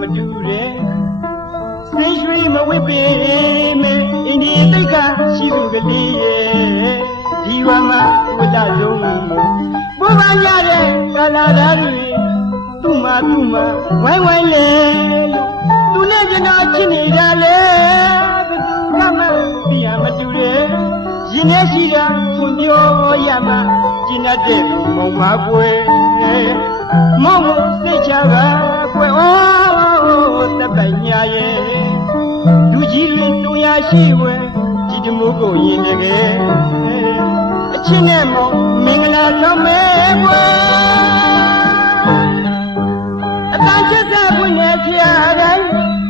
မတူတယ်စိတ်ရွှေမဝစ်ပေမဲ့အင်းဒီတိတ်ကရှိသူကလေးရဲ့ဒီဝါမှာဝတ်လာလုံးပူပန်ကြတဲ့ကာလာသားတွေသူ့မှာဝိုင်းဝိုင်းလေသူနဲ့ကျွန်တော်ချစ်နေတာလေဘယ်သူကမှသိရမတူတယ်ရင်ထဲရှိတာဖွံ့ပြောရမှာကျင်တတ်တဲ့မုံပါကွယ်မောင်ကိုသိချပါကွယ်ဩတပ်ပိုင်ညာရဲ့လူကြီးတွေတူရရှိဝဲဒီတမိုးကိုရင်တကယ်အချင်းနဲ့မောင်မင်္ဂလာဆောင်မဲကွယ်အတန်ချက်တဲ့ဘုနဲ့ဖျားတိုင်း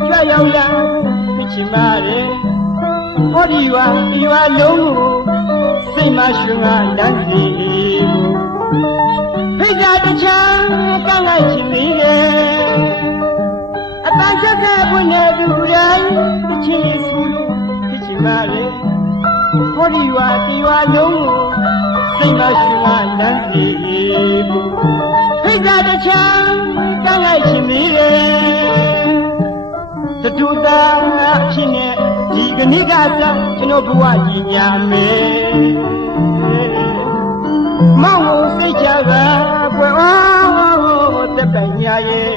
ကြွရောက်လာဖြစ်ချင်ပါတယ်ဟောဒီဝါဒီဝါလုံးကိုစိတ်မရွှင်ကလမ်းစီဖိတ်တာတချမ်းကန့်လိုက်ချင်သေးတယ်အတန်ချက်တဲ့ဘုနဲ့သူတိုင်းတချင်ဆူလို့ဖြစ်ချင်ပါတယ်ဟောဒီဝါဒီဝါလုံးကိုစိတ်မရွှင်ကလမ်းစီဖိတ်တာတချမ်းကန့်လိုက်ချင်သေးတယ်တတူတာဖြစ်နေဒီကနေ့ကစားကျွန်တော်ဘဝကြီးညာမယ်မောင်ကိုစိတ်ချပါကွယ်တပ်ပိုင်ညာရဲ့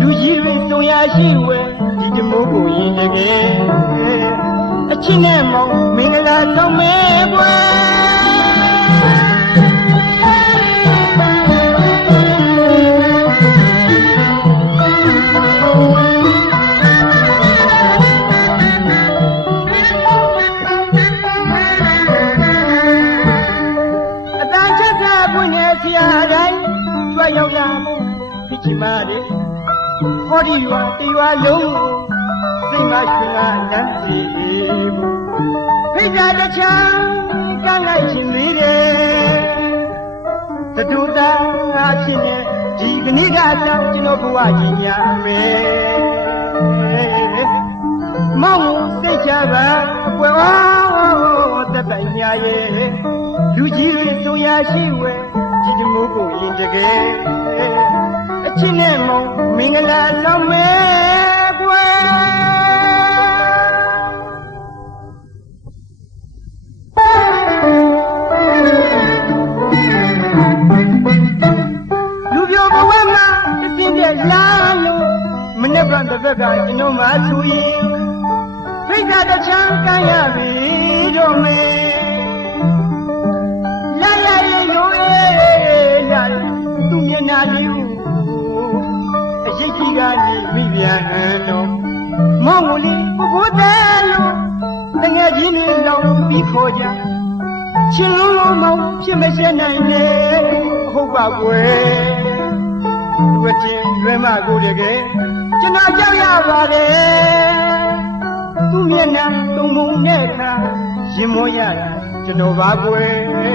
လူကြီးတွေစုံရရှိဝဲဒီတမိုးကိုရင်တကယ်အချင်းနဲ့မောင်မင်္ဂလာဆောင်မဲကွယ်ဆရာတိုင်းကြွရောက်လာဖြစ်ချင်ပါတယ်ဟောဒီရွာတရွာလုံးစိတ်မရွှင်ကလမ်းစီဖိတ်တာတချမ်းကန့်လိုက်ချင်သေးတယ်တတူတာဖြစ်နေဒီကနေ့ကစားကျွန်တော်ဘဝကြီးညာမယ်မောင်စိတ်ချပါကွယ်တပ်ပိုင်ညာရဲ့လူကြီးတွေစုံရရှိဝဲဒီတမိုးကိုရင်တကယ်အချင်းနဲ့မောင်မင်္ဂလာဆောင်မဲကွယ်လူပြောဘဝမှာအတင်းပြလာလို့မနေ့ကတစ်ဖက်ကကျွန်တော်မှဆိုရင်ဖိတ်တာတချမ်းကမ်းရပြီတော့မေသူမျက်နှာလေးကိုအရေးကြီးကနေမိပြန်တော့မောင်ကိုလေးပုပ်ဖို့တယ်လို့တငယ်ချင်းတွေလောက်ပြီးခေါ်ကြချင်းလုံးလုံးမောင်ဖြစ်မရှင်းနိုင်လေဟုတ်ပါကွယ်သူအချင်းလွဲမကိုတကယ်ကျွန်တော်ကြောက်ရပါတယ်သူမျက်နှာသုံးပုံနဲ့ခါရင်မောရတာကျွန်တော်ပါကွယ်